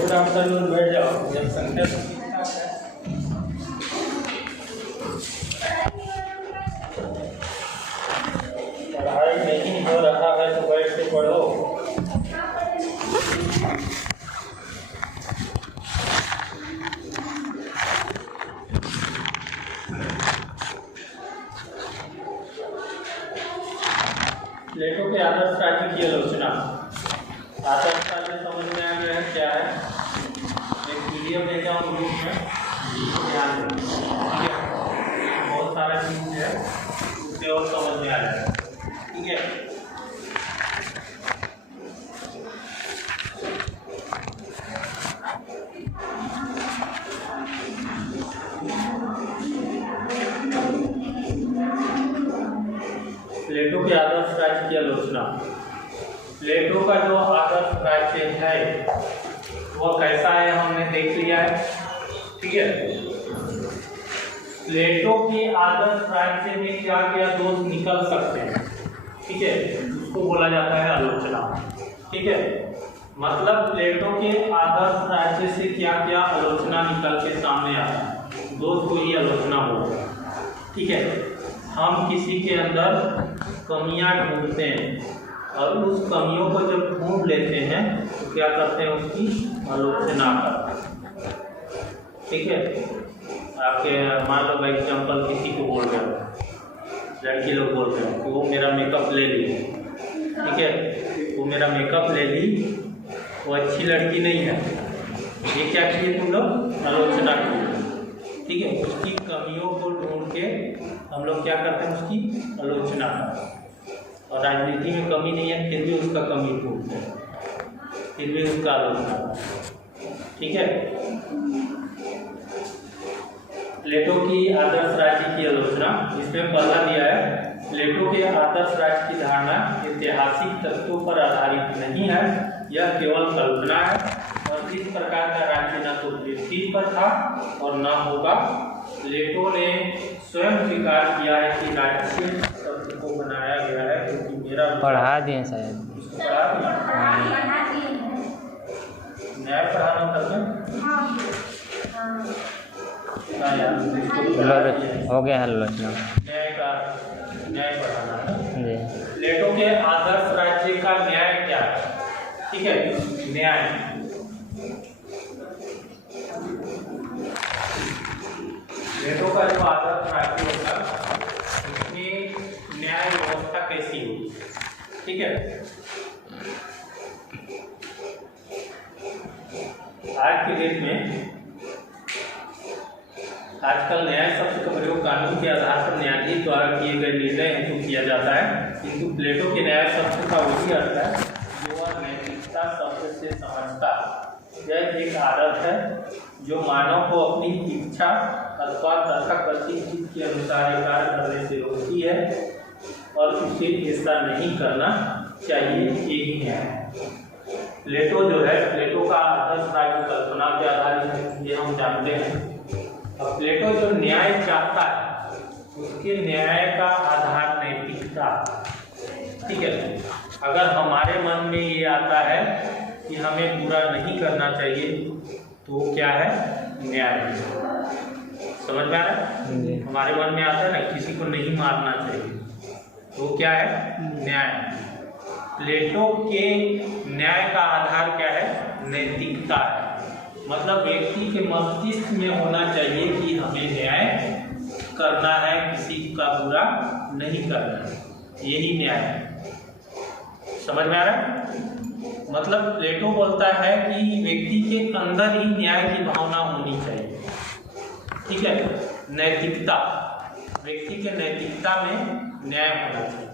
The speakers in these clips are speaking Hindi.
गुड आफ्टरनून, बैठ जाओ। जब संख्या तो ठीक ठाक है। पढ़ाई नहीं हो रहा है तो बैठ के पढ़ो। प्लेटो के आदर्श राज्य की आलोचना। आदर्श राज्य समझ में आ गया है क्या है? एक पीडीएफ भेजा हूँ ग्रुप में, ध्यान दें। ठीक है, बहुत सारा चीज है, उससे और समझ में आ जाएगा। ठीक है, प्लेटो के आदर्श राज्य की आलोचना। प्लेटो का जो आदर्श राज्य है वह कैसा है हमने देख लिया है। ठीक है, प्लेटो के आदर्श राज्य में क्या क्या दोष निकल सकते हैं, ठीक है, उसको बोला जाता है आलोचना। ठीक है, मतलब प्लेटो के आदर्श राज्य से क्या क्या आलोचना निकल के सामने आता है, दोष को ही आलोचना होगा। ठीक है, हम किसी के अंदर कमियां ढूंढते हैं और उस कमियों को जब ढूंढ लेते हैं तो क्या करते हैं, उसकी आलोचना करते हैं। ठीक है, आपके मान लो बाई एग्जाम्पल किसी को बोल रहे हो, लड़की लोग बोल रहे हो कि वो मेरा मेकअप ले ली। ठीक है, वो मेरा मेकअप ले ली, वो अच्छी लड़की नहीं है। ये क्या किए तुम लोग? आलोचना किए। ठीक है, उसकी कमियों को ढूंढ के हम लोग क्या करते हैं, उसकी आलोचना करते हैं। और राजनीति में कमी नहीं है फिर भी उसका कमी ढूंढते हैं, फिर भी उसका आलोचना करते हैं। ठीक है, प्लेटो की आदर्श राज्य की आलोचना। इसमें पहला दिया है, प्लेटो के आदर्श राज्य की धारणा ऐतिहासिक तथ्यों पर आधारित नहीं है, यह केवल कल्पना है और इस प्रकार का राज्य न तो पृथ्वी पर था और न होगा। प्लेटो ने स्वयं स्वीकार किया है कि राज्य शब्द को बनाया गया है क्योंकि मेरा पढ़ा दिए शायद, पढ़ा न्याय पढ़ाना करते हो गया है आलोचना। न्याय पढ़ाना है जी। प्लेटो के आदर्श राज्य का न्याय क्या है? ठीक है, न्याय प्लेटो का जो आदर्श राज्य होगा उसमें न्याय व्यवस्था कैसी होगी? ठीक है, आज के डेट में आजकल न्याय शब्द का प्रयोग कानून के आधार पर न्यायाधीश द्वारा किए गए निर्णय हेतु किया जाता है, किंतु प्लेटो के न्याय शब्द का वही अर्थ है जो वह नैतिकता शब्द से समझता है। यह एक आदत है जो मानव को अपनी इच्छा अथवा तथाकथित के अनुसार कार्य करने से रोकती है और उसे ऐसा नहीं करना चाहिए। यही न्याय है। प्लेटो जो है, प्लेटो का आदर्श राज्य कल्पना के आधारित है, ये हम जानते हैं। अब प्लेटो जो न्याय चाहता है उसके न्याय का आधार नैतिकता। ठीक है, अगर हमारे मन में ये आता है कि हमें बुरा नहीं करना चाहिए तो क्या है? न्याय। समझ में आ रहा है? हमारे मन में आता है ना किसी को नहीं मारना चाहिए तो क्या है? न्याय। प्लेटो के न्याय का आधार क्या है? नैतिकता है। मतलब व्यक्ति के मस्तिष्क में होना चाहिए कि हमें न्याय करना है, किसी का बुरा नहीं करना है, यही न्याय है। समझ में आ रहा है? मतलब प्लेटो बोलता है कि व्यक्ति के अंदर ही न्याय की भावना होनी चाहिए। ठीक है, नैतिकता, व्यक्ति के नैतिकता में न्याय होना चाहिए,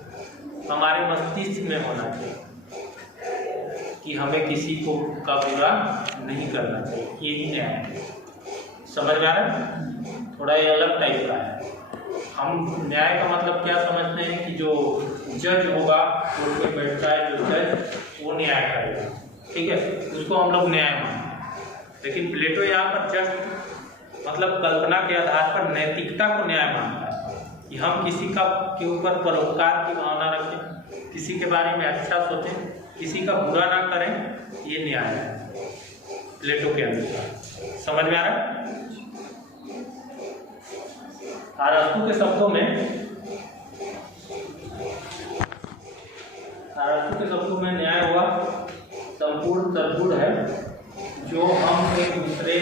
हमारे मस्तिष्क में होना चाहिए कि हमें किसी को का बुरा नहीं करना चाहिए, यही न्याय है। समझ में आ रहा है? थोड़ा ये अलग टाइप का है। हम न्याय का मतलब क्या समझते हैं कि जो जज होगा कोर्ट में बैठता है, जो जज वो न्याय करेगा। ठीक है, उसको हम लोग न्याय मानते हैं। लेकिन प्लेटो यहाँ पर जस्ट मतलब कल्पना के आधार पर नैतिकता को न्याय मानता है कि हम किसी का के ऊपर परोपकार की भावना रखें, किसी के बारे में अच्छा सोचें, किसी का बुरा ना करें, ये न्याय है। प्लेटो के अनुसार। समझ में आ रहा है? अरस्तु के शब्दों में न्याय हुआ संपूर्ण सद्गुण है जो हम एक दूसरे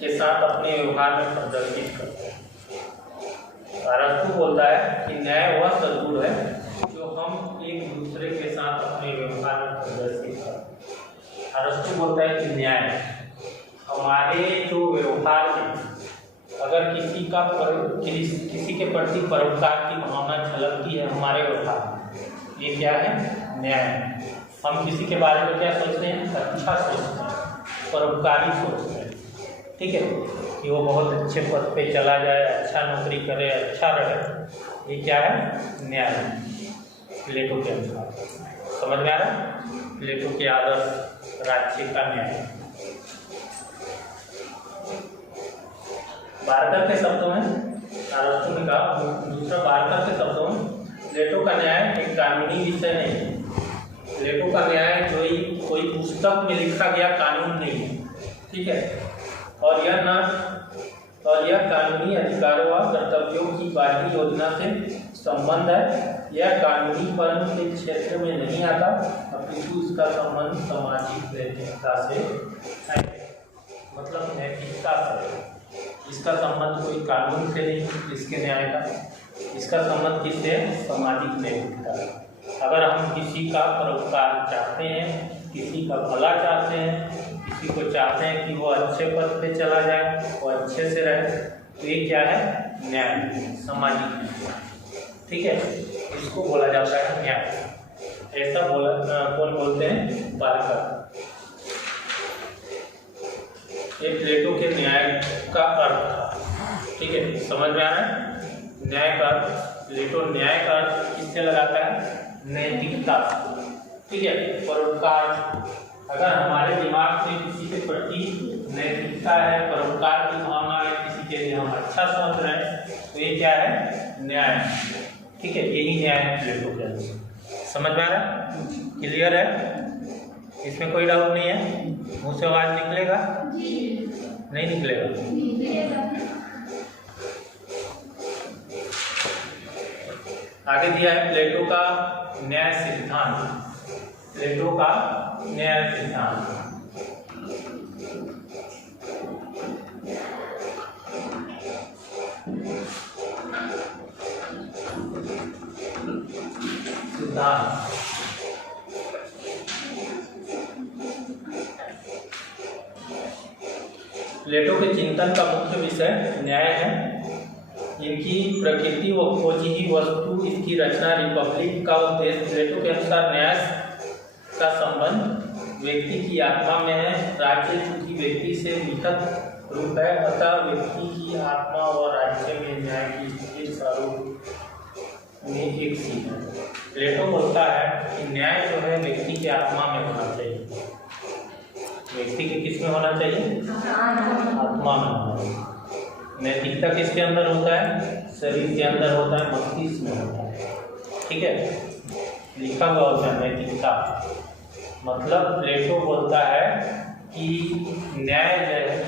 के साथ अपने व्यवहार में प्रदर्शित करते हैं। अरस्तु बोलता है कि न्याय वह सद्गुण है जो हम एक दूसरे के साथ अपने व्यवहार में प्रदर्शित करते हैं। अरस्तु बोलता है कि न्याय हमारे जो व्यवहार में अगर किसी के प्रति परोपकार की भावना झलकती है हमारे व्यवहार में, ये क्या है? न्याय। हम किसी के बारे में क्या सोचते हैं? अच्छा सोचते हैं, परोपकारी सोचते हैं, ठीक है, कि वो बहुत अच्छे पद पे चला जाए, अच्छा नौकरी करे, अच्छा रहे। ये क्या है? न्याय, प्लेटो के अनुसार। समझ में आ रहा है? प्लेटो के आदर्श राज्य का न्याय। बार्कर के शब्दों में अरस्तु ने कहा, दूसरा बार्कर के शब्दों में प्लेटो का न्याय एक कानूनी विषय नहीं, प्लेटो का न्याय कोई पुस्तक में लिखा गया कानून नहीं है, ठीक है, और यह कानूनी अधिकारों व कर्तव्यों की बाहरी योजना से संबंध है। यह कानूनीकरण के क्षेत्र में नहीं आता, अपितु इसका संबंध सामाजिक नैतिकता से है, मतलब नैतिकता से। इसका संबंध कोई कानून से नहीं, इसके न्याय का, इसका संबंध किससे? सामाजिक नैतिकता। अगर हम किसी का परोपकार चाहते हैं, किसी का भला चाहते हैं, किसी को चाहते हैं कि वो अच्छे पद पे चला जाए, वो अच्छे से रहे, तो ये क्या है? न्याय, सामाजिक न्याय, ठीक है, इसको बोला जाता है न्याय। ऐसा कौन बोलते हैं? बार्कर। ये प्लेटो के न्याय का अर्थ था, ठीक है, समझ में आ रहा है? न्याय का प्लेटो न्याय का अर्थ किससे लगाता है? नैतिकता, ठीक है, परोपकार। अगर हमारे दिमाग में किसी के प्रति नैतिकता है, परोपकार की भावना है, किसी के लिए हम अच्छा सोच रहे हैं, तो ये क्या है? न्याय, ठीक है, यही न्याय है प्लेटो के अनुसार। समझ में आ रहा है? क्लियर है? इसमें कोई डाउट नहीं है? मुँह से आवाज निकलेगा? नहीं निकलेगा? आगे दिया है प्लेटो का न्याय सिद्धांत। प्लेटो का न्याय सिद्धांत। प्लेटो के चिंतन का मुख्य विषय न्याय है। इनकी प्रकृति व खोजी ही वस्तु, इसकी रचना, रिपब्लिक का उद्देश्य। प्लेटो के अनुसार न्याय का संबंध व्यक्ति की आत्मा में है। राज्य चूंकि व्यक्ति से विकट रूप है, अतः व्यक्ति की आत्मा व राज्य में न्याय की स्थिर स्वरूप में एक सी है। प्लेटो बोलता है कि न्याय जो है व्यक्ति की आत्मा में होना चाहिए। व्यक्ति के किस में होना चाहिए? आत्मा में होना चाहिए। नैतिकता किसके अंदर होता है? शरीर के अंदर होता है, मस्तिष्क में होता है, ठीक है, लिखा हुआ होता है नैतिकता। मतलब प्लेटो बोलता है कि न्याय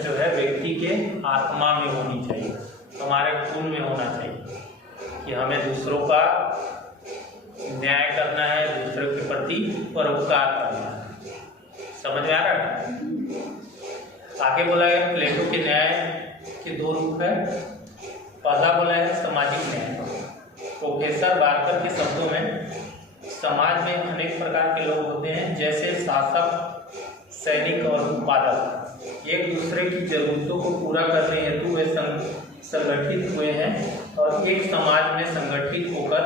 जो है व्यक्ति के आत्मा में होनी चाहिए, हमारे खून में होना चाहिए, कि हमें दूसरों का न्याय करना है, दूसरों के प्रति परोपकार करना है। समझ में आ रहा है? आगे बोला है प्लेटो के न्याय के दो रूप है। पहला बोला है सामाजिक न्याय। प्रोफेसर बार्कर के शब्दों में समाज में अनेक प्रकार के लोग होते हैं, जैसे शासक, सैनिक और उत्पादक। एक दूसरे की जरूरतों को पूरा करने हेतु वे संगठित हुए हैं और एक समाज में संगठित होकर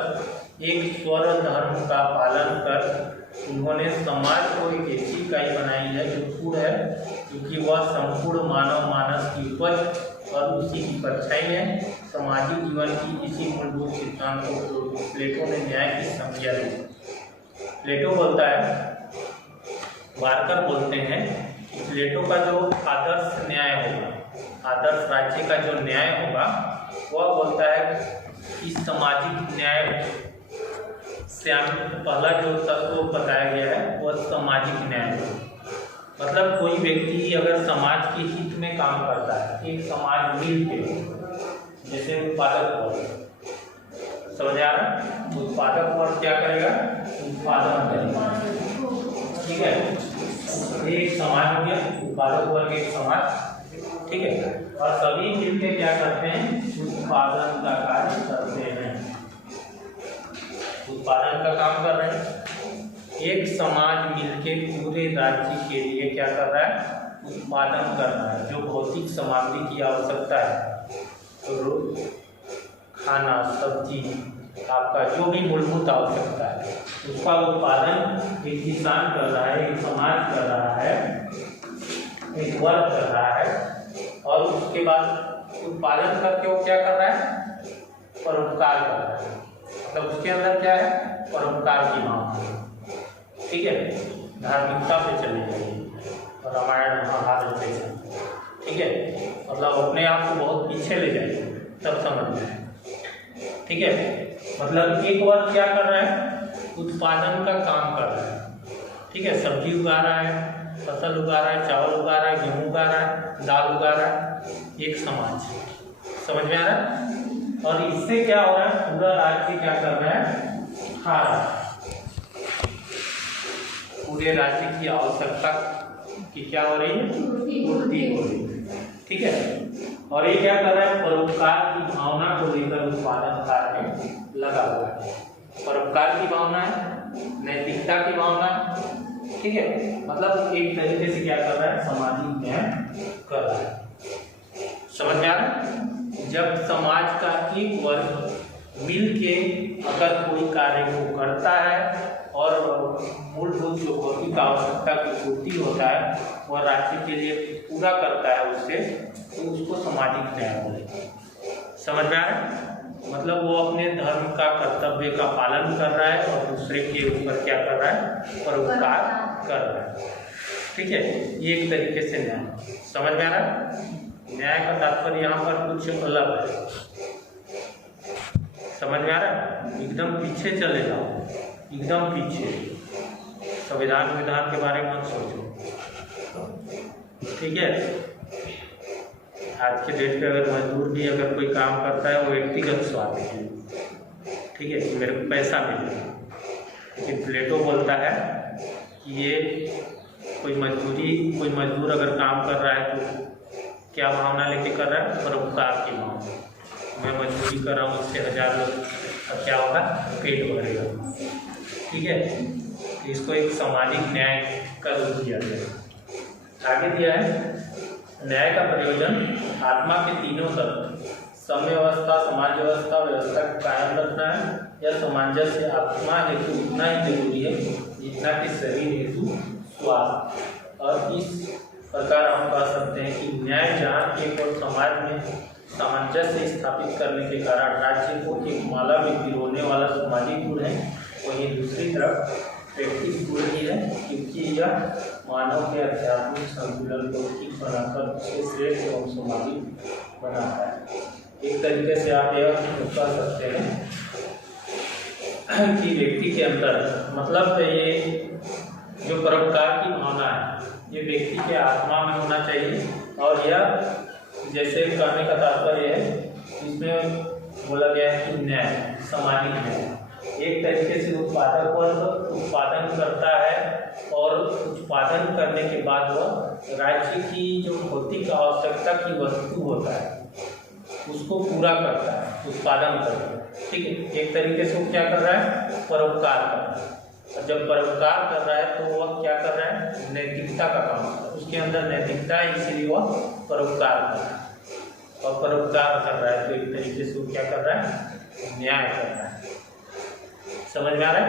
एक स्वर धर्म का पालन कर उन्होंने समाज को एक ऐसी इकाई बनाई है जो पूर्ण है, क्योंकि वह संपूर्ण मानव मानस की उपज और उसी की परछाई है। सामाजिक जीवन की इसी मूलभूत सिद्धांतों को प्लेटो ने न्याय की संज्ञा दी। प्लेटो बोलता है, बार्कर बोलते हैं कि प्लेटो का जो आदर्श न्याय होगा, आदर्श राज्य का जो न्याय होगा, वह बोलता है कि सामाजिक न्याय से पहला जो तत्व बताया गया है वह सामाजिक न्याय है। मतलब कोई व्यक्ति अगर समाज के हित में काम करता है, एक समाज मिल के, जैसे उत्पादक वर्ग, समझ आ रहा है? उत्पादक वर्ग क्या करेगा? उत्पादन करेगा, ठीक है। एक समाज हो गया, उत्पादक वर्ग एक समाज, ठीक है। और सभी मिलके क्या करते हैं? उत्पादन का कार्य करते हैं, उत्पादन का काम कर रहे हैं। एक समाज मिलके पूरे राज्य के लिए क्या कर रहा है? उत्पादन कर रहा है। जो भौतिक सामग्री की आवश्यकता है, तो खाना, सब्जी, आपका जो भी मूलभूत आवश्यकता है, उसका उत्पादन एक किसान कर रहा है, एक समाज कर रहा है, एक वर्ग कर रहा है। और उसके बाद उत्पादन करके वो क्या कर रहा है? परोपकार कर रहा है। मतलब उसके अंदर क्या है? परोपकार की भावना, ठीक है। धार्मिकता पे चले जाइए, रामायण महाभारत पे, ठीक है। मतलब अपने आप को बहुत पीछे ले जाइए, तब समझ में, ठीक है। मतलब एक वर्ग क्या कर रहा है? उत्पादन का काम कर रहा है, ठीक है। सब्जी उगा रहा है, फसल उगा रहा है, चावल उगा रहा है, गेहूँ उगा रहा है, दाल उगा रहा है, एक समाज, समझ में आ रहा है? और इससे क्या हो रहा है? पूरा राज्य क्या कर रहा है? खा रहा है। पूरे राज्य की आवश्यकता की क्या हो रही है? पूर्ति हो रही है, ठीक है। और ये क्या कर रहा है? परोपकार की भावना को लेकर उत्पादन कार्य में लगा हुआ है। परोपकार की भावना है, नैतिकता की भावना है, ठीक है। मतलब एक तरीके से क्या कर रहा है? सामाजिक न्याय कर रहा है, समझ में आ रहा है? जब समाज का एक वर्ग मिल के अगर कोई कार्य को करता है और मूलभूत जो भौतिक आवश्यकता की पूर्ति होता है वह राज्य के लिए पूरा करता है उससे, तो उसको सामाजिक न्याय बोलेंगे, समझ में आ रहा है? मतलब वो अपने धर्म का कर्तव्य का पालन कर रहा है और दूसरे के ऊपर क्या कर रहा है? परोपकार कर रहा है, ठीक है। ये एक तरीके से न्याय, समझ में आ रहा है? न्याय का तात्पर्य यहाँ पर कुछ अलग है, समझ में आ रहा है? एकदम पीछे चले जाओ, एकदम पीछे, संविधान विधान के बारे में मत सोचो, ठीक है। आज के डेट पे अगर मजदूर भी अगर कोई काम करता है वो व्यक्तिगत स्वार्थ है, ठीक है, कि मेरे को पैसा मिले। लेकिन प्लेटो बोलता है कि ये कोई मजदूर अगर काम कर रहा है तो क्या भावना लेके कर रहा है? परोपकार की भावना। मैं मजदूरी कर रहा हूँ, उससे 1000 लोग का क्या होगा? पेट भरेगा, ठीक है। इसको एक सामाजिक न्याय का रूप दिया गया। आगे दिया है, न्याय का प्रयोजन आत्मा के तीनों तत्व समय व्यवस्था, समाज व्यवस्था, व्यवस्था को कायम रखना है। यह सामंजस्य आत्मा हेतु उतना ही जरूरी है जितना कि शरीर हेतु स्वास्थ्य। और इस प्रकार हम कह सकते हैं कि न्याय जहाँ एक और समाज में सामंजस्य स्थापित करने के कारण राज्य को एक माला में पिरोने वाला सामाजिक गुण है, वहीं दूसरी तरफ व्यक्तिगत गुण ही है, क्योंकि यह मानव के आध्यात्मिक संतुलन को ठीक बनाकर उसे श्रेष्ठ एवं सामाजिक बनाता है। एक तरीके से आप यह कह सकते हैं कि व्यक्ति के अंदर, मतलब ये जो परोपकार की भावना है ये व्यक्ति के आत्मा में होना चाहिए। और यह जैसे कहने का तात्पर्य है, इसमें बोला गया है कि न्याय, सामाजिक न्याय, एक तरीके से उत्पादक वर्ग उत्पादन करता है और उत्पादन करने के बाद वह राज्य की जो भौतिक आवश्यकता की वस्तु होता है उसको पूरा करता है, उत्पादन करता है, ठीक है। एक तरीके से वो क्या कर रहा है? परोपकार कर रहा है। और जब परोपकार कर रहा है तो वह क्या कर रहा है? नैतिकता का काम कर रहा है, उसके अंदर नैतिकता है, इसीलिए वह परोपकार कर रहा है। और परोपकार कर रहा है तो एक तरीके से वो क्या कर रहा है? न्याय कर रहा है, समझ में आ रहा है?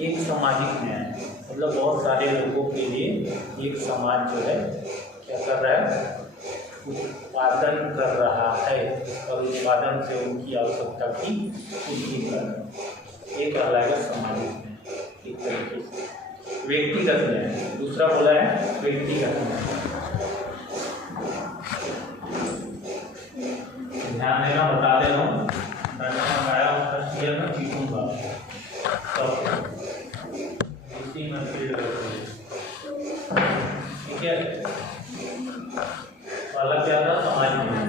एक सामाजिक न्याय मतलब बहुत सारे लोगों के लिए एक समाज जो है क्या कर रहा है? उत्पादन कर रहा है और उत्पादन से उनकी आवश्यकता की पूर्ति कर रहा है। एक कहलाएगा सामाजिक न्याय, एक तरीके से व्यक्तिगत न्याय। दूसरा बोला है व्यक्तिगत न्याय। ध्यान देना, बता दे रहा हूँ, आया हूँ फर्स्ट ईयर में पीटूंगा तो इसी में फील्ड, ठीक पहला क्या था, सामाजिक न्याय।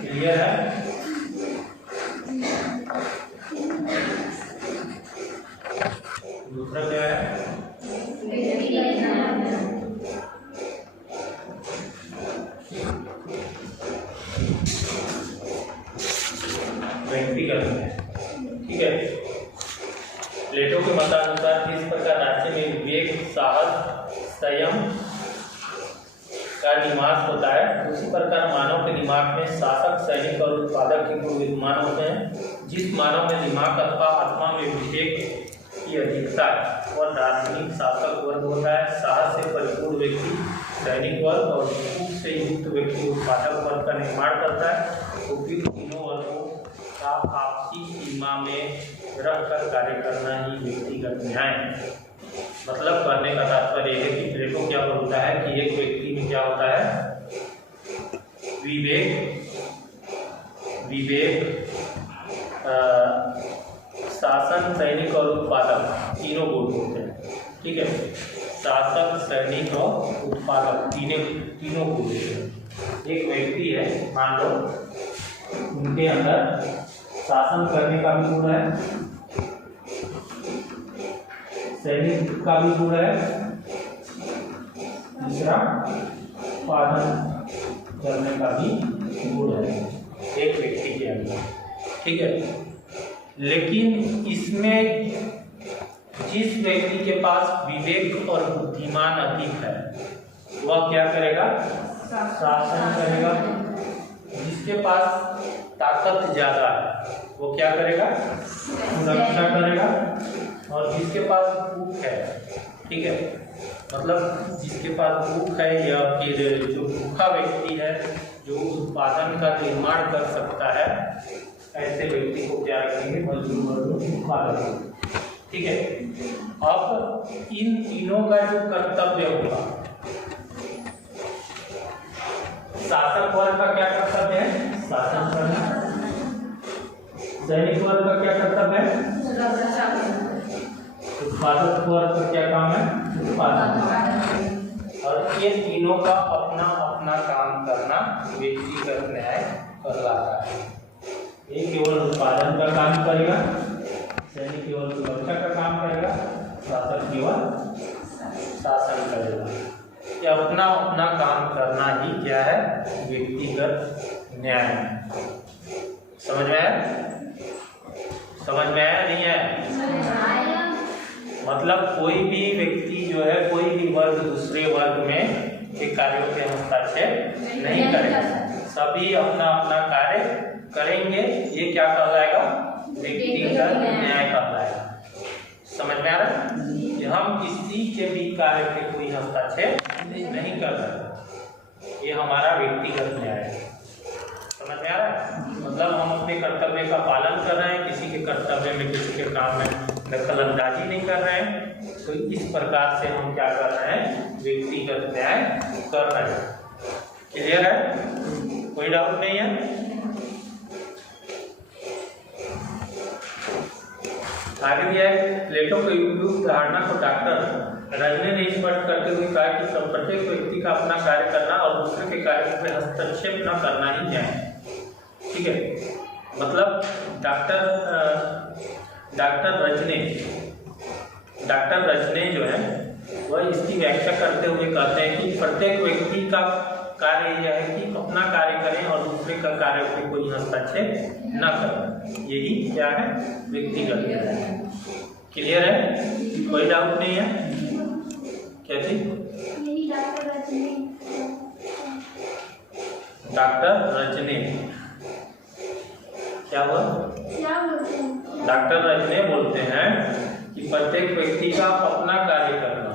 क्लियर है? दूसरा क्या है? व्यक्तिगत न्याय। ठीक है। प्लेटो के मतानुसार जिस प्रकार राज्य में विवेक, साहस, संयम का निवास होता है, उसी प्रकार मानव के दिमाग में शासक, सैनिक और उत्पादक के गुण विद्यमान होते हैं। जिस मानव में दिमाग अथवा आत्मा में विवेक की अधिकता है वह दार्शनिक शासक वर्ग होता है। साहस से परिपूर्ण व्यक्ति सैनिक वर्ग और विवेक से युक्त व्यक्ति उत्पादक वर्ग का निर्माण करता है। उपयुक्त तीनों वर्गों का आपसी सीमा में रहकर कार्य करना ही व्यक्तिगत न्याय है। मतलब करने का तात्पर्य है कि प्लेटो क्या बोलता है कि एक व्यक्ति में क्या होता है, विवेक, शासन, सैनिक और उत्पादक तीनों गुण होते हैं। ठीक है। शासक, सैनिक और उत्पादक तीनों गुण होते हैं। एक व्यक्ति है, मान लो उनके अंदर शासन करने का भी गुण है, सैनिक का भी गुण है, दूसरा उत्पादन करने का भी गुण है एक व्यक्ति के अंदर। ठीक है। लेकिन इसमें जिस व्यक्ति के पास विवेक और बुद्धिमान अधिक है वह क्या करेगा, शासन करेगा। जिसके पास ताकत ज्यादा है वो क्या करेगा, सुरक्षा करेगा। और जिसके पास भूख है, ठीक है, मतलब जिसके पास भूख है या फिर जो भूखा व्यक्ति है जो उत्पादन का निर्माण कर सकता है, ऐसे व्यक्ति को क्या रखेंगे, मजदूर वर्ग उत्पादक। ठीक है। अब इन तीनों का जो कर्तव्य होगा, शासक वर्ग का क्या कर्तव्य है, शासन करना। सैनिक वर्ग का क्या कर्तव्य है, उत्पादक वर्ग का क्या काम है, उत्पादन। और ये तीनों का अपना अपना काम करना व्यक्तिगत न्याय कहलाता है। ये केवल उत्पादन का काम करेगा, सैनिक केवल सुरक्षा का काम करेगा, शासक केवल शासन करेगा। ये अपना अपना काम करना ही क्या है, व्यक्तिगत न्याय। समझ में आया? समझ में आया नहीं है? मतलब कोई भी व्यक्ति जो है, कोई भी वर्ग दूसरे वर्ग में के कार्यों के हस्ताक्षर नहीं करेगा, सभी अपना अपना कार्य करेंगे। ये क्या कहलाएगा, व्यक्तिगत न्याय कहलाएगा। समझ में आ रहा है? कि हम किसी के भी कार्य पे कोई हस्ताक्षर नहीं कर रहे, ये हमारा व्यक्तिगत न्याय है। समझ में आ रहा है? मतलब हम अपने कर्तव्य का पालन कर रहे हैं, किसी के कर्तव्य में, किसी के काम में दखल अंदाजी नहीं कर रहे हैं। तो इस प्रकार से हम क्या कर रहे हैं, व्यक्तिगत न्याय कर रहे हैं। क्लियर है? कोई डाउट नहीं है? आगे भी है, प्लेटो के उपयुक्त धारणा को डॉक्टर रजने ने स्पष्ट करते हुए कहा कि सब प्रत्येक व्यक्ति का अपना कार्य करना और दूसरे के कार्य में हस्तक्षेप न करना ही न्याय है। ठीक है। मतलब डॉक्टर रजने जो है वह इसकी व्याख्या करते हुए कहते हैं कि प्रत्येक व्यक्ति का कार्य यह है कि अपना कार्य करें और दूसरे का कार्य पे कोई हस्तक्षेप न करें। यही क्या है, व्यक्तिगत न्याय है। क्लियर है? कोई डाउट नहीं है? क्या चीज? डॉक्टर रजने क्या हुआ? डॉक्टर रजने बोलते हैं कि प्रत्येक व्यक्ति का अपना कार्य करना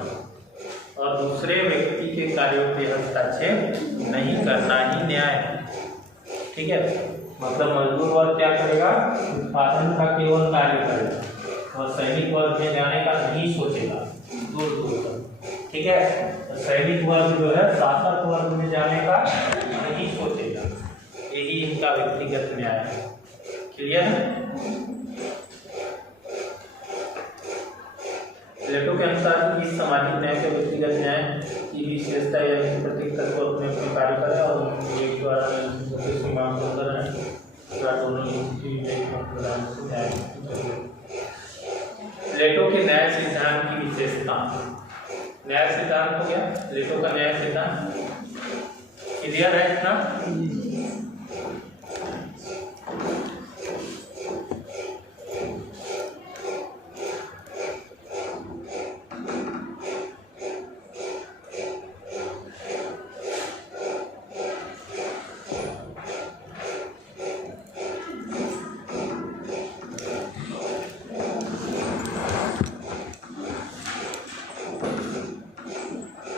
और दूसरे व्यक्ति के कार्यों पे हस्तक्षेप नहीं करना ही न्याय है। ठीक है। मतलब मजदूर वर्ग क्या करेगा, उत्पादन का केवल कार्य करेगा और सैनिक वर्ग में जाने का नहीं सोचेगा दूर दूर तक। ठीक है। तो सैनिक वर्ग जो है शासक वर्ग में जाने का नहीं सोचेगा। यही इनका व्यक्तिगत न्याय है। क्लियर है? प्लेटो के अनुसार इस सामाजिक न्याय के व्यक्तिगत न्याय की भी विशेषता या प्रत्येक तत्व अपने अपने कार्य करें और एक द्वारा सीमा को दोनों प्लेटो के न्याय सिद्धांत की विशेषता। न्याय सिद्धांत हो गया प्लेटो का न्याय सिद्धांत। क्लियर है इतना?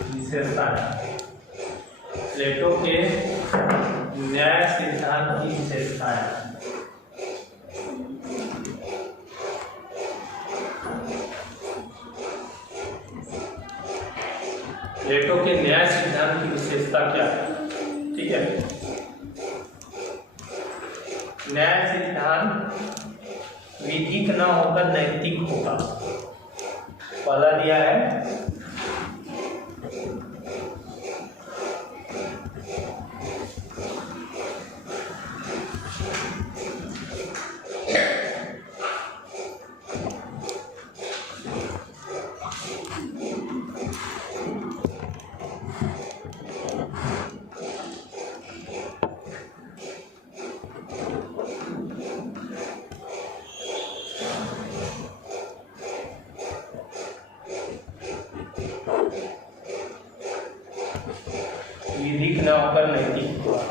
विशेषता प्लेटो के न्याय सिद्धांत की विशेषताएं। प्लेटो के न्याय सिद्धांत की विशेषता क्या है? ठीक है, न्याय सिद्धांत विधिक न होकर नैतिक होगा। पहला दिया है विधिक न होकर नैतिक हुआ।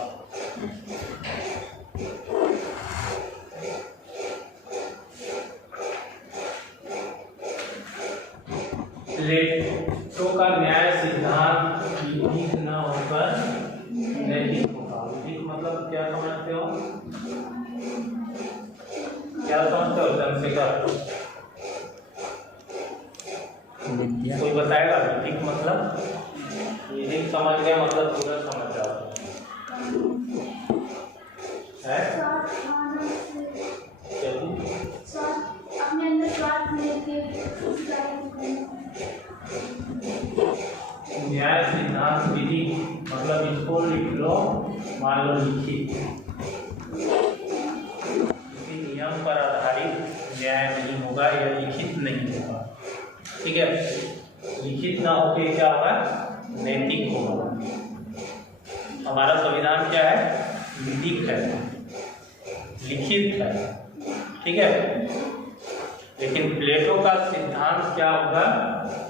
प्लेटो का न्याय सिद्धांत विधिक न होकर नैतिक होगा। विधिक मतलब क्या समझते हो? क्या समझते हो? ढंग से कर कोई बताएगा? विधिक मतलब विधिक समझ गया मतलब पूरा समझ जाओ है? अपने अंदर स्वार्थ लेके न्याय सिद्धांत विधि मतलब इसको लिख लो, मान लो लिखित, किसी नियम पर आधारित न्याय नहीं होगा या लिखित नहीं होगा। ठीक है, लिखित ना होके क्या होगा? नैतिक होगा। हमारा संविधान क्या है? विधिक है, लिखित है। ठीक है, लेकिन प्लेटो का सिद्धांत क्या होगा?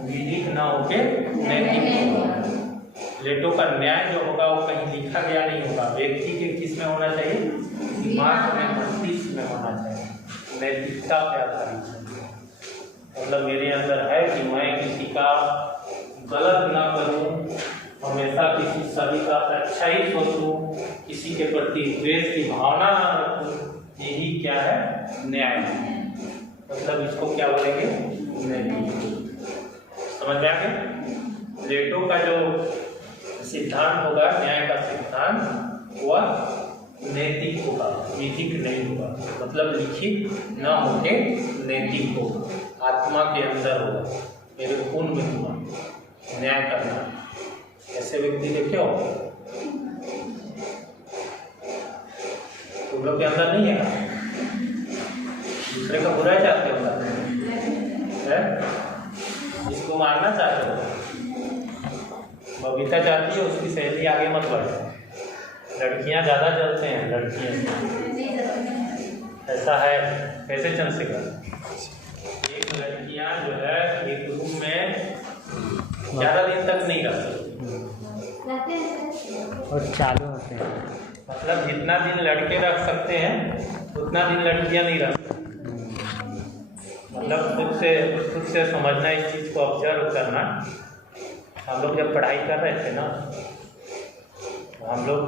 विधिक ना होके नैतिक होगा। प्लेटो का न्याय जो होगा वो कहीं लिखा गया नहीं होगा, व्यक्ति के किस में होना चाहिए? दिमाग में, मस्तिष्क में होना चाहिए, नैतिकता पे आधारित। मतलब मेरे अंदर है कि मैं किसी का गलत ना करूं, हमेशा किसी सभी का अच्छा ही सोचूं, किसी के प्रति द्वेष की भावना ना रखूं। यही क्या है? न्याय। मतलब इसको क्या बोलेंगे? नैतिक। समझ में आ गया? प्लेटो का जो सिद्धांत होगा, न्याय का सिद्धांत, वह नैतिक होगा, विधिक नहीं होगा। मतलब लिखित न होके नैतिक होगा, आत्मा के अंदर होगा, मेरे खून में होगा न्याय करना। ऐसे व्यक्ति देखे हो? तुम लोग के अंदर नहीं है? दूसरे का बुरा चाहते हो है? इसको मारना चाहते हो? बबीता चाहती है उसकी सहेली आगे मत बढ़े। लड़कियां ज़्यादा जलते हैं, लड़कियां ऐसा है। कैसे चल सकेगा? एक लड़कियां जो है एक रूम में ज़्यादा दिन तक नहीं रह सकती और चालू होते हैं। मतलब जितना दिन लड़के रख सकते हैं उतना दिन लड़कियां नहीं रख सकती। मतलब खुद से समझना, इस चीज़ को ऑब्जर्व करना। हम लोग जब पढ़ाई कर रहे थे ना, हम लोग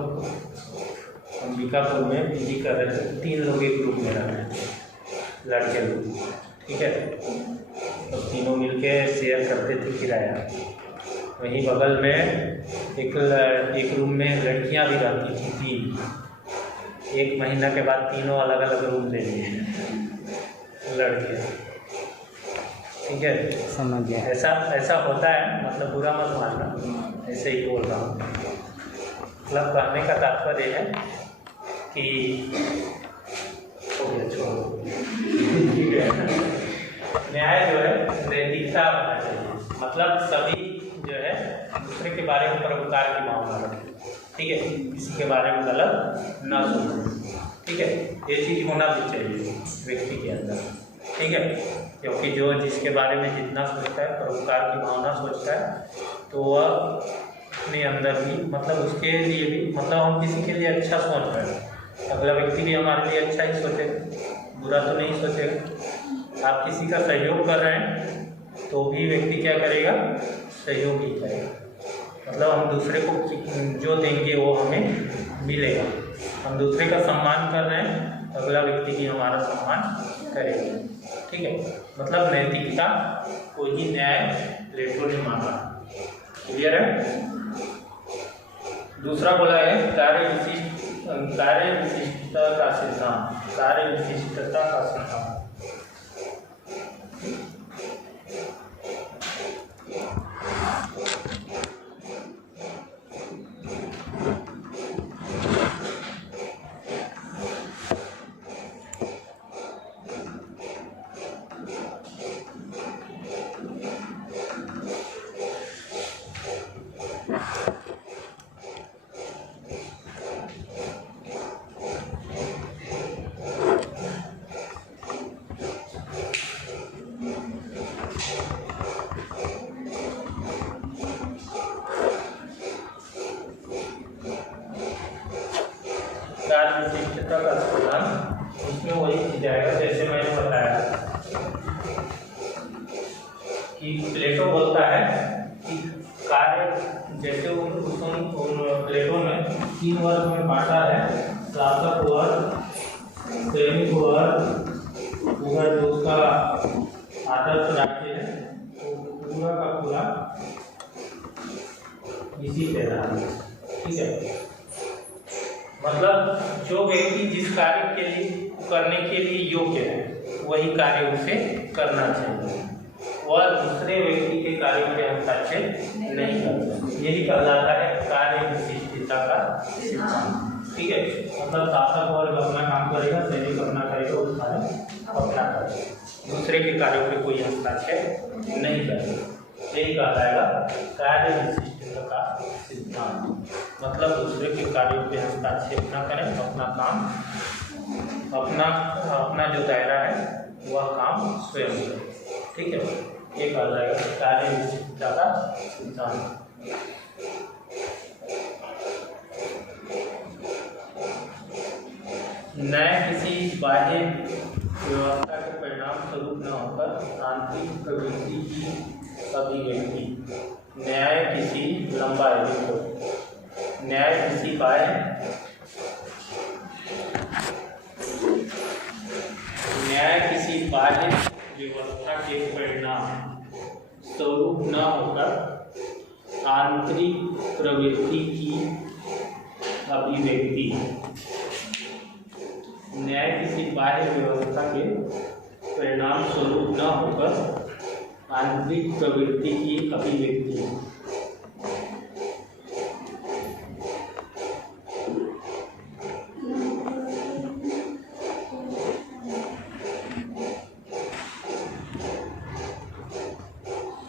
अंबिकापुर में पीजी कर रहे थे, 3 लोग एक ग्रुप में रहते थे, लड़के लोग। ठीक है, तो तीनों मिलके शेयर करते थे किराया। वहीं बगल में एक रूम में लड़कियां भी रहती थी 3। 1 महीना के बाद तीनों अलग अलग रूम ले लिए लड़के। ठीक है, समझ गया। ऐसा ऐसा होता है, मतलब बुरा मत मानना, ऐसे ही बोल रहा हूँ। मतलब कहने का तात्पर्य है कि हो गया, छोड़ो, ठीक है। न्याय जो है नैतिकता होना चाहिए, मतलब सभी जो है दूसरे के बारे में परोपकार की भावना रखें, ठीक है, किसी के बारे में गलत ना सोचें, ठीक है, ये चीज़ होना भी चाहिए व्यक्ति के अंदर, ठीक है। क्योंकि जो जिसके बारे में जितना सोचता है, परोपकार की भावना सोचता है, तो वह अपने अंदर भी, मतलब उसके लिए भी, मतलब हम किसी के लिए अच्छा सोच रहे हैं, अगला व्यक्ति भी हमारे लिए अच्छा ही सोचेगा, बुरा तो नहीं सोचेगा। आप किसी का सहयोग कर रहे हैं तो भी व्यक्ति क्या करेगा, सहयोग ही करेगा, मतलब हम दूसरे को जो देंगे वो हमें मिलेगा। हम दूसरे का सम्मान कर रहे हैं, अगला व्यक्ति भी हमारा सम्मान करेगा, ठीक है। मतलब नैतिकता को ही न्याय प्लेटो ने माना, क्लियर है। दूसरा बोला है कार्य विशिष्टता का सिद्धांत, कार्य विशिष्टता का सिद्धांत। विशिष्टता का सिद्धांत, इसमें वही चीज आएगा जैसे मैंने बताया कि प्लेटो बोलता है कि कार्य, जैसे उन प्लेटो ने 3 वर्ग में बांटा है, शासक वर्ग, सैनिक वर्ग, पूरा जो उसका आदर्श राज्य है वो पूरा का पूरा इसी पे रहा, ठीक है। मतलब जो व्यक्ति जिस कार्य के लिए करने के लिए योग्य है वही कार्य उसे करना चाहिए, और दूसरे व्यक्ति के कार्य में हस्ताक्षेप नहीं करना, यही कहलाता है कार्य विशिष्टता का सिद्धांत, ठीक है। मतलब शासक वर्ग अपना काम करेगा, सैनिक अपना करेगा, उस कार्य अपना करेगा, दूसरे के कार्यों में कोई हस्ताक्षेप नहीं करेगा, यही कहलाएगा कार्य विशिष्टता का सिद्धांत। मतलब दूसरे के कार्यों पे हस्ताक्षेप न करें, अपना काम, अपना जो दायरा है वह काम स्वयं करें, ठीक है, ये कहा जाएगा कार्य विशिष्टता का सिद्धांत। न्याय किसी बाह्य व्यवस्था के परिणाम स्वरूप न होकर आंतरिक प्रवृत्ति की अभिव्यक्ति। न्याय किसी लंबा न्याय किसी बाह्य व्यवस्था के परिणाम स्वरूप न होकर आंतरिक प्रवृत्ति की अभिव्यक्ति। न्याय किसी बाह्य व्यवस्था के परिणाम स्वरूप न होकर आंतरिक प्रवृत्ति की अभिव्यक्ति।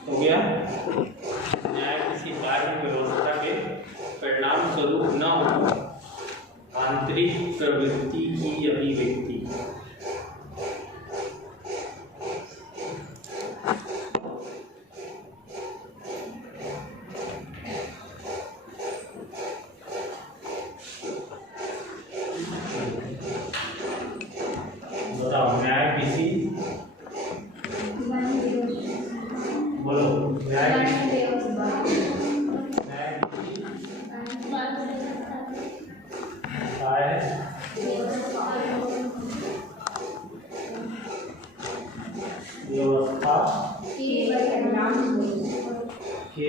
हो गया, न्याय किसी बाह्य व्यवस्था के परिणाम स्वरूप न होकर आंतरिक प्रवृत्ति की अभिव्यक्ति। बताओ, न्याय किसी, बोलो, न्याय किसी व्यवस्था के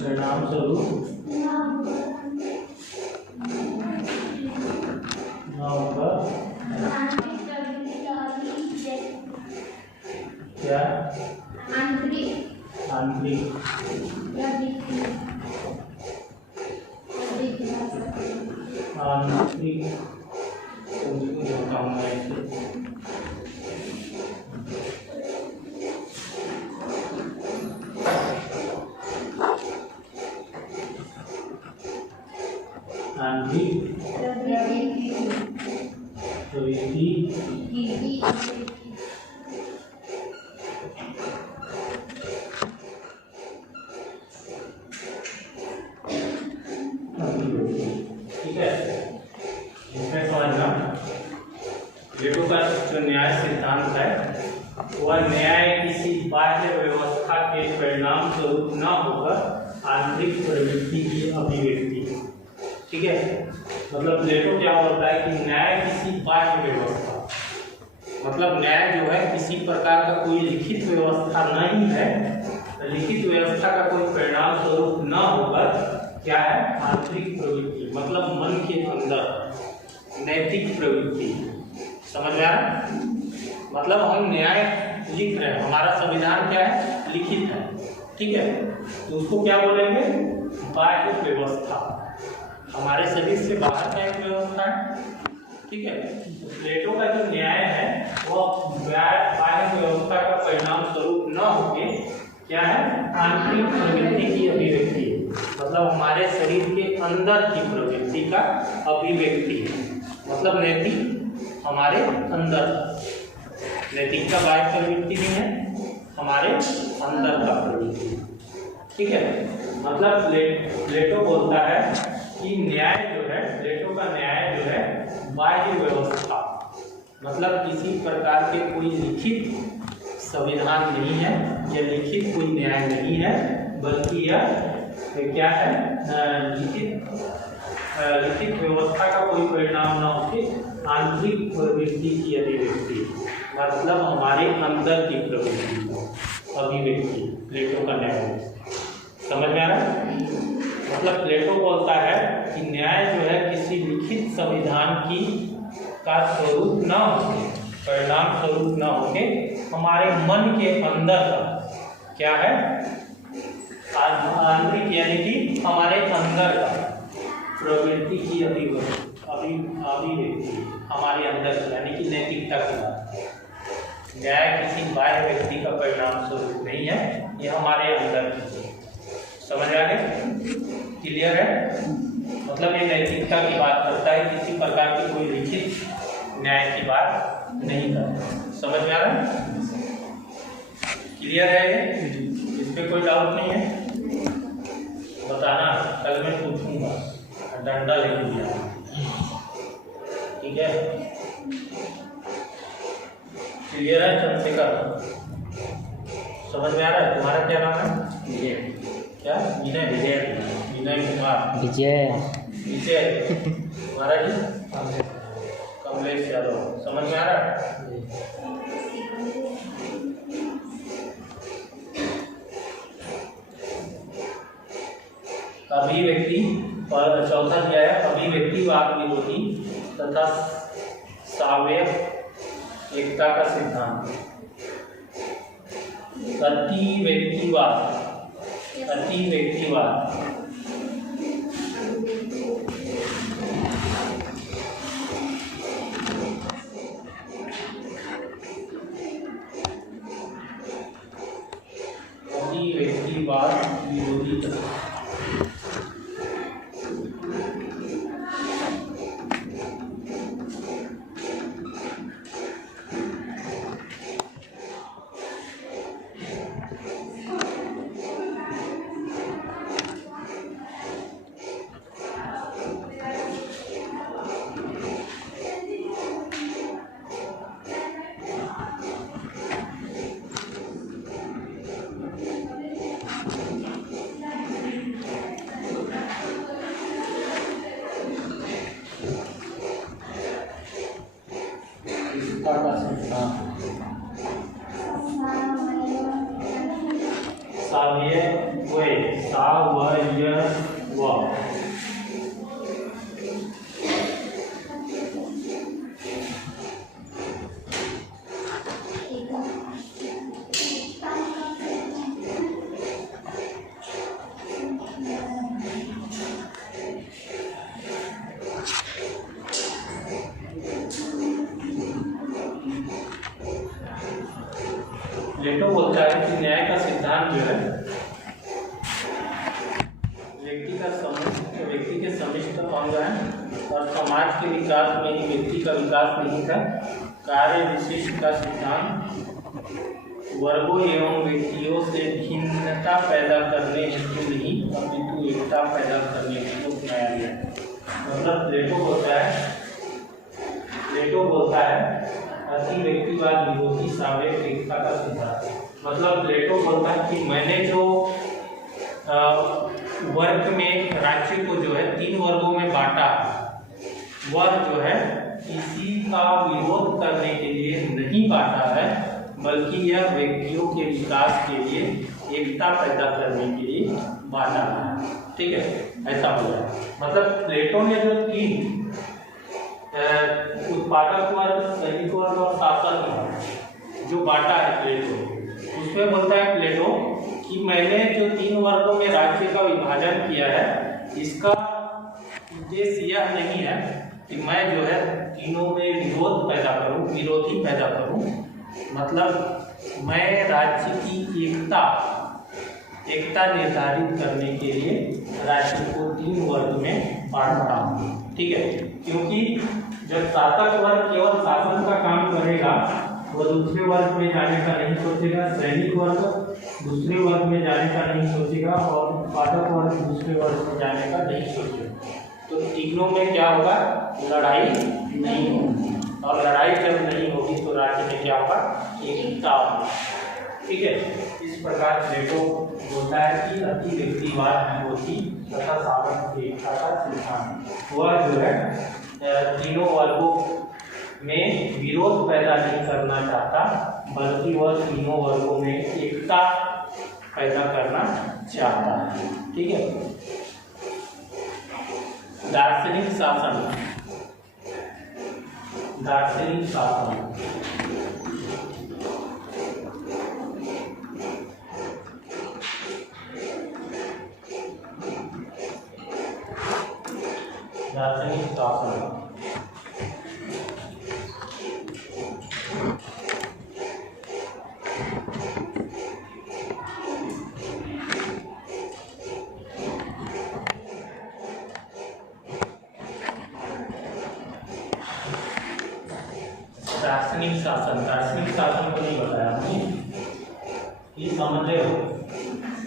परिणाम स्वरूप क्या? आंतरिक आंतरिक आंतरिक आंतरिक प्रवृत्ति ठीक है। इसमें समझना प्लेटो का जो न्याय सिद्धांत है वह न्याय किसी बाह्य व्यवस्था के परिणाम स्वरूप न होकर आंतरिक प्रवृत्ति की अभिव्यक्ति है। ठीक है, मतलब प्लेटो क्या बोलता है कि न्याय किसी बाह्य व्यवस्था, मतलब न्याय जो है किसी प्रकार का कोई लिखित व्यवस्था नहीं है, लिखित व्यवस्था का कोई परिणाम स्वरूप न होकर क्या है आंतरिक प्रवृत्ति, मतलब मन के अंदर नैतिक प्रवृत्ति। समझ में आ रहा? मतलब हम न्याय लिख रहे हैं, हमारा संविधान क्या है लिखित है, ठीक है, तो उसको क्या बोलेंगे बाह्य व्यवस्था, हमारे शरीर से बाहर का एक व्यवस्था है। ठीक है, तो प्लेटो का जो न्याय है वह बाह्य व्यवस्था का परिणाम स्वरूप न होके क्या है आंतरिक प्रवृत्ति की अभिव्यक्ति है, मतलब हमारे शरीर के अंदर की प्रवृत्ति का अभिव्यक्ति है, मतलब नैतिक हमारे अंदर, नैतिक का बाह्य प्रवृत्ति नहीं है, हमारे अंदर का प्रवृत्ति। ठीक है, मतलब प्लेटो बोलता है कि न्याय जो है, प्लेटो का न्याय जो है बाह्य व्यवस्था, मतलब किसी प्रकार के कोई लिखित संविधान नहीं है या लिखित कोई न्याय नहीं है, बल्कि यह क्या है लिखित व्यवस्था का कोई परिणाम न होके आंतरिक प्रवृत्ति की अभिव्यक्ति, मतलब हमारे अंदर की प्रवृत्ति अभिव्यक्ति प्लेटो का न्याय। समझ में आ रहा है? मतलब प्लेटो बोलता है कि न्याय जो है किसी लिखित संविधान की का स्वरूप न होके, परिणाम स्वरूप न होके हमारे मन के अंदर का क्या है आंतरिक, यानी कि हमारे अंदर का प्रवृत्ति की अभिव्यक्ति हमारे अंदर, यानी कि नैतिकता की बात। न्याय किसी बाह्य व्यक्ति का परिणाम स्वरूप नहीं है, ये हमारे अंदर की। समझ आ गया? क्लियर है? मतलब ये नैतिकता की बात करता है, किसी प्रकार की कोई लिखित न्याय की बात नहीं करता। समझ में आ रहा है? क्लियर है ये? इस पे कोई डाउट नहीं है? बताना, कल मैं पूछूंगा, डंडा लेके दिया। ठीक है, क्लियर है चंद्रशेखर? समझ में आ रहा है? तुम्हारा क्या नाम है? विजय। क्या? विनय? विजय। विनय कुमार। विजय। तुम्हारा जी? कमलेश यादव। समझ में आ रहा है? अभिव्यक्ति और चौथा क्या है अभिव्यक्तिवाद विरोधी तथा सावयव एकता का सिद्धांत। अतिव्यक्तिवाद विरोधी प्लेटो बोलता है कि न्याय का सिद्धांत जो है व्यक्ति के समस्त अंग है और समाज के विकास में ही व्यक्ति का विकास नहीं था। कार्य विशिष्ट का सिद्धांत वर्गों एवं व्यक्तियों से भिन्नता पैदा करने हेतु नहीं अपितु एकता पैदा करने हेतु अपनाया गया। मतलब प्लेटो बोलता है अति व्यक्तिवाद विरोधी सापेक्ष एकता का सिद्धांत। मतलब प्लेटो बोलता है कि मैंने जो वर्ग में राज्य को जो है 3 वर्गों में बांटा, वह जो है किसी का विरोध करने के लिए नहीं बांटा है, बल्कि यह व्यक्तियों के विकास के लिए एकता पैदा करने के लिए बांटा है। ठीक है, ऐसा हो जाए। मतलब प्लेटो ने जो 3 उत्पादक वर्ग, सैनिक वर्ग और शासक वर्ग जो बांटा है प्लेटो, उसमें बोलता है प्लेटो कि मैंने जो 3 वर्गों में राज्य का विभाजन किया है, इसका उद्देश्य यह नहीं है कि मैं जो है तीनों में विरोधी पैदा करूं। मतलब मैं राज्य की एकता निर्धारित करने के लिए राज्य को 3 वर्ग में बांट रहा हूँ। ठीक है, क्योंकि जब शासक वर्ग केवल शासन का काम करेगा, वो दूसरे वर्ग में जाने का नहीं सोचेगा, सैनिक वर्ग दूसरे वर्ग में जाने का नहीं सोचेगा और उत्पादक वर्ग दूसरे वर्ग में जाने का नहीं सोचेगा। तो तीनों में क्या होगा? लड़ाई नहीं होगी, और लड़ाई जब नहीं होगी तो राज्य में क्या होगा? एकता होगी। ठीक है, इस प्रकार प्लेटो बोलता है कि अति व्यक्तिवाद विरोधी तथा सापेक्ष एकता का सिद्धांत वह जो है तीनों वर्गों में विरोध पैदा नहीं करना चाहता, बल्कि वह तीनों वर्गों में एकता पैदा करना चाहता है। ठीक है, दार्शनिक शासन दार्शनिक शासन दार्शनिक शासन को नहीं बताया आपने, ये समझ रहे हो?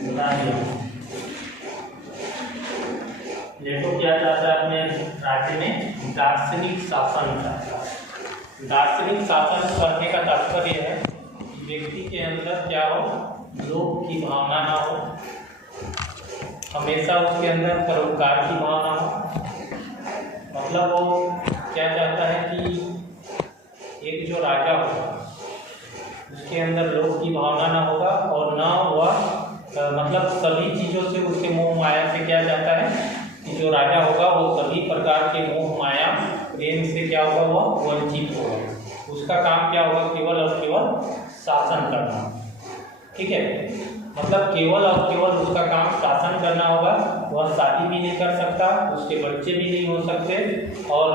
बता दिया। प्लेटो क्या चाहता है अपने राज्य में? दार्शनिक शासन चाहता है। दार्शनिक शासन करने का तात्पर्य है कि व्यक्ति के अंदर क्या हो? लोभ की भावना ना हो, हमेशा उसके अंदर परोपकार की भावना हो। मतलब वो क्या चाहता है कि एक जो राजा होगा उसके अंदर लोभ की भावना ना होगा, और ना वह मतलब सभी चीज़ों से उसके मोह माया से क्या चाहता है कि जो राजा होगा वो सभी प्रकार के मोह माया प्रेम से क्या होगा? वह वंचित होगा। उसका काम क्या होगा? केवल और केवल शासन करना। ठीक है, मतलब केवल और केवल उसका काम शासन करना होगा। वह शादी भी नहीं कर सकता, उसके बच्चे भी नहीं हो सकते, और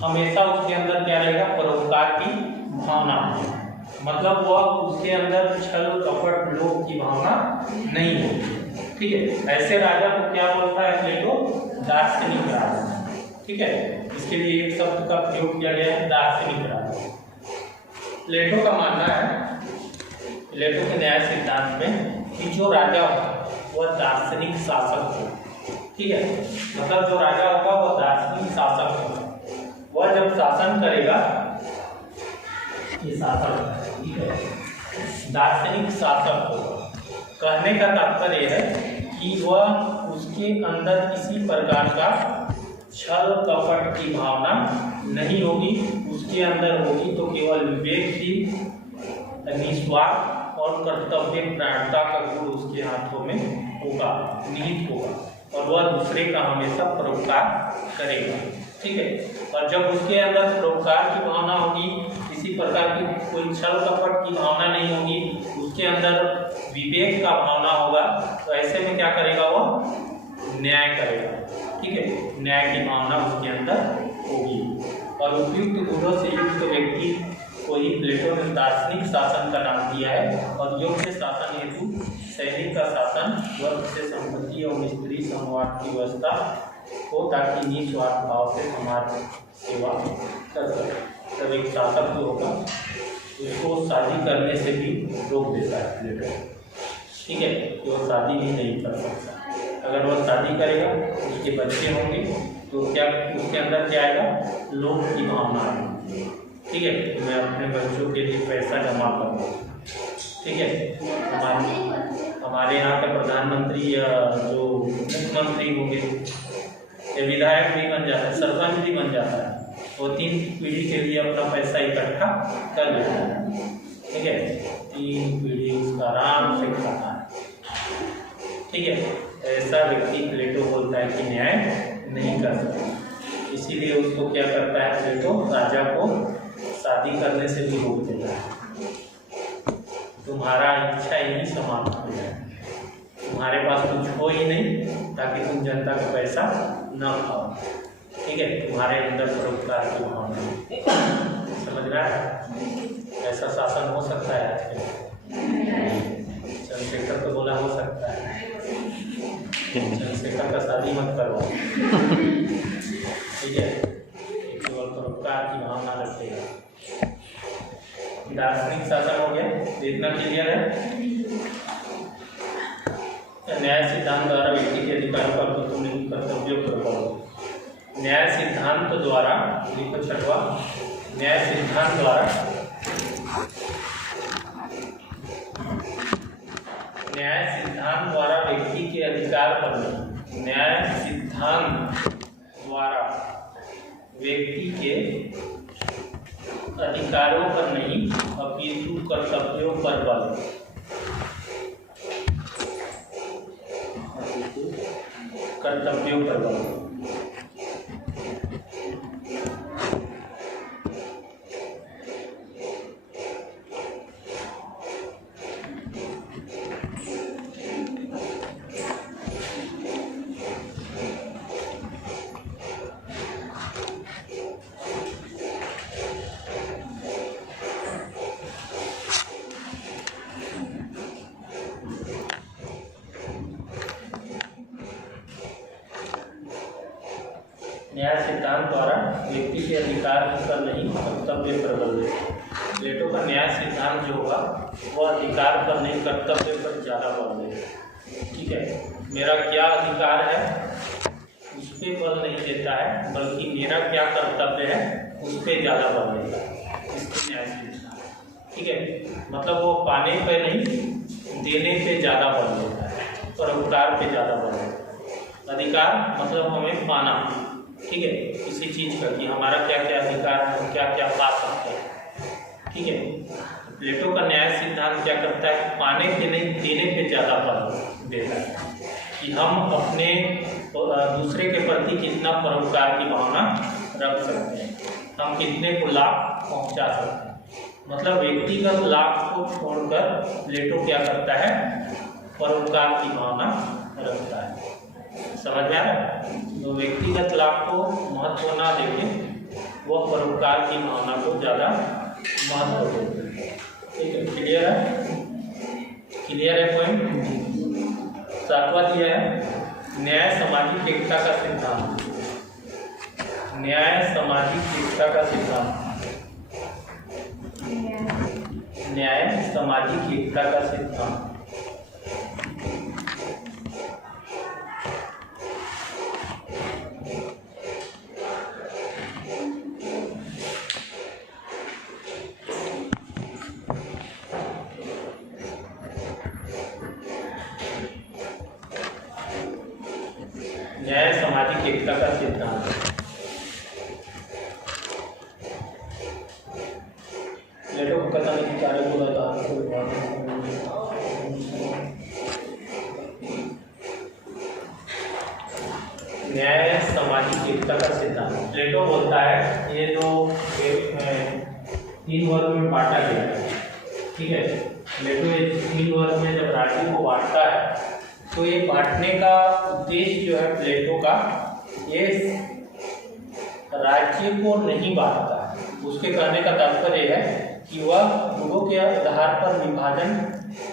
हमेशा उसके अंदर क्या रहेगा? परोपकार की भावना। मतलब वह उसके अंदर छल कपट लोभ की भावना नहीं होगी। ठीक है, ऐसे राजा को क्या बोलता है प्लेटो? दार्शनिक राजा। ठीक है, इसके लिए एक शब्द का प्रयोग किया गया है, दार्शनिक राजा। प्लेटो का मानना है, प्लेटो के न्याय सिद्धांत में, कि जो राजा होगा वह दार्शनिक शासक होगा। ठीक है, मतलब जो राजा होगा वह दार्शनिक शासक होगा। वह जब शासन करेगा, ये शासक है, ठीक है, दार्शनिक शासक होगा। कहने का तात्पर्य है कि वह उसके अंदर किसी प्रकार का छल कपट की भावना नहीं होगी। उसके अंदर होगी तो केवल विवेक की, निस्वार्थ और कर्तव्य प्राणता का गुण उसके हाथों में होगा, निहित होगा, और वह दूसरे का हमेशा परोपकार करेगा। ठीक है, और जब उसके अंदर परोपकार की भावना होगी, किसी प्रकार की कोई छल कपट की भावना नहीं होगी, उसके अंदर विवेक का भावना होगा, तो ऐसे में क्या करेगा? वो न्याय करेगा। ठीक है, न्याय की भावना उसके अंदर होगी, और उपयुक्त गुणों से युक्त व्यक्ति को ही प्लेटो ने दार्शनिक शासन का नाम दिया है और योग्य शासन हेतु सैनिक का शासन, वर्ग से संपत्ति और स्त्री संवाद की व्यवस्था हो ताकि निस्वार्थ भाव से समाज सेवा कर सके। तब एक शासक जो होगा उसको शादी करने से भी रोक देता है प्लेटो, ठीक है, कि वो शादी भी नहीं कर सकता। अगर वो शादी करेगा उसके बच्चे होंगे तो क्या उसके अंदर क्या आएगा, लोभ की भावना आएगी, ठीक है, तो मैं अपने बच्चों के लिए पैसा जमा करूँ, ठीक है। हमारे यहाँ के प्रधानमंत्री या जो मुख्यमंत्री होंगे या विधायक भी बन जाता है, सरपंच भी बन जाता है, वो 3 पीढ़ी के लिए अपना पैसा इकट्ठा कर लेता है, ठीक है, 3 पीढ़ी उसका आराम से खाता है, ठीक है। ऐसा व्यक्ति प्लेटो बोलता है कि न्याय नहीं कर सकता, इसीलिए उसको क्या करता है प्लेटो, राजा को शादी करने से भी रोक देता है। तुम्हारा इच्छा ही समाप्त हो जाए, तुम्हारे पास कुछ हो ही नहीं ताकि तुम जनता का पैसा न खाओ, ठीक है, तुम्हारे अंदर परोपकार की भावना, समझ रहा है। ऐसा शासन हो सकता है आज के, चंद्रशेखर तो बोला हो सकता है, चंद्रशेखर का शादी मत करो, ठीक है, केवल परोपकार की भावना रखेगा। दार्शनिक शासन हो गया, इतना क्लियर है। न्याय सिद्धांत द्वारा व्यक्ति के अधिकारों का तुम कर्तव्यों पर करो। न्याय सिद्धांत द्वारा, लिखो 6वां, न्याय सिद्धांत द्वारा व्यक्ति के अधिकार पर नहीं, न्याय सिद्धांत द्वारा व्यक्ति के अधिकारों पर नहीं अपितु कर्तव्यों पर बल, कर्तव्यों पर बल। न्याय सिद्धांत द्वारा व्यक्ति के अधिकार पर नहीं कर्तव्य पर बल देगा। प्लेटो का न्याय सिद्धांत जो होगा वो अधिकार पर नहीं कर्तव्य पर ज़्यादा बल देगा, ठीक है। मेरा क्या अधिकार है उस पर बल नहीं देता है, बल्कि मेरा क्या कर्तव्य है उस पर ज़्यादा बल देता है, इसकी न्याय सिद्धांत, ठीक है। मतलब वो पाने पे नहीं देने पे ज़्यादा बल देता है, परोपकार पे ज़्यादा बल देता है। अधिकार मतलब हमें पाना, ठीक है, किसी चीज़ का कि हमारा क्या क्या अधिकार है, हम क्या क्या पा सकते हैं, ठीक है। प्लेटो का न्याय सिद्धांत क्या करता है, पाने के नहीं देने पे ज़्यादा बल देता है कि हम अपने दूसरे के प्रति कितना परोपकार की भावना रख सकते हैं, हम कितने को लाभ पहुंचा सकते हैं। मतलब व्यक्तिगत लाभ को छोड़कर प्लेटो क्या करता है, परोपकार की भावना रखता है। समझ में आ रहा है। तो व्यक्तिगत लाभ को महत्व ना देके वह परोपकार की भावना को ज़्यादा महत्व देते हैं, ठीक है। क्लियर है, क्लियर है पॉइंट। 7वां दिया है न्याय सामाजिक एकता का सिद्धांत। न्याय सामाजिक एकता का सिद्धांत, न्याय सामाजिक एकता का सिद्धांत। न्याय सामाजिक एकता का सिद्धांत। प्लेटो को कथन की कार्य बोला था, न्याय सामाजिक एकता का सिद्धांत। प्लेटो बोलता है ये जो 3 वर्ग में बांटा गया है, ठीक है। प्लेटो ये 3 वर्ग में जब राज्य को बांटता है तो ये बांटने का उद्देश्य जो है प्लेटो का, ये राज्य को नहीं बांटता है। उसके कहने का तात्पर्य है कि वह गुणों के आधार पर विभाजन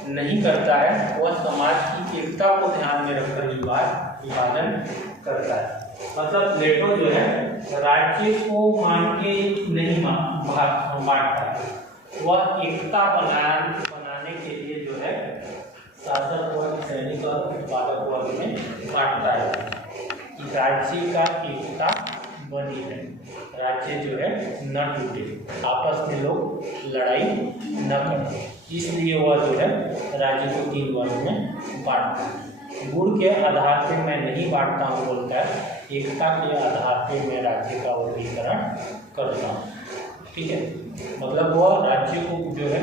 नहीं करता है, वह समाज की एकता को ध्यान में रखकर विभाजन करता है। मतलब प्लेटो जो है राज्य को मान के नहीं बांटता है, वह एकता बनाने के लिए जो है शासक वर्ग, सैनिक और उत्पादक वर्ग में बांटता है कि राज्य का एकता बनी है, राज्य जो है न टूटे, आपस में लोग लड़ाई न करें, इसलिए वह जो है राज्य को 3 वर्ग में बांटता है। गुण के आधार पे मैं नहीं बांटता हूँ बोलता है, एकता के आधार पे मैं राज्य का वर्गीकरण करता हूँ। ठीक है, मतलब वह राज्य को जो है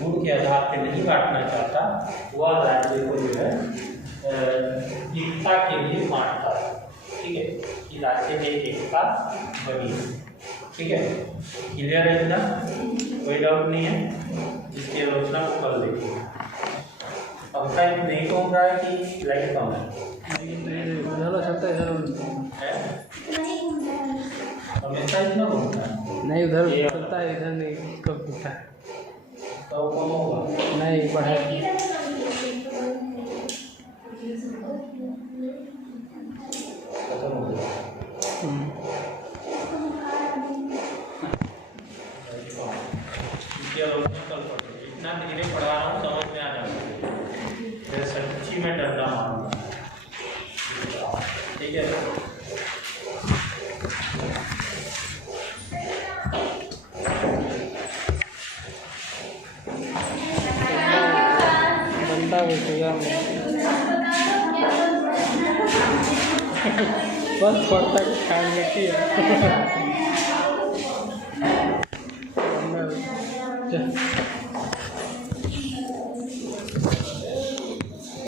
गुण के आधार पे नहीं बांटना चाहता, वह राज्य को जो है एकता के लिए बांटता है। ठीक है, कि राज्य में एकता बनी है। ठीक है, क्लियर है इतना, कोई डाउट नहीं है। इसकी आलोचना को कल देखिए। पंखा नहीं घूम रहा है कि लाइट कम है? हमेशा इतना घूमता है? नहीं, उधर चलता है, इधर नहीं कब घूमता है। तो कम होगा? नहीं, बढ़ा खत्म हो गया। इतना धीरे पढ़ा रहा हूँ, समझ में आ जाएगा। फिर सच्ची में डरना मारूंगा। ठीक है, बनता बैठेगा बस पड़ता है खान लेती है।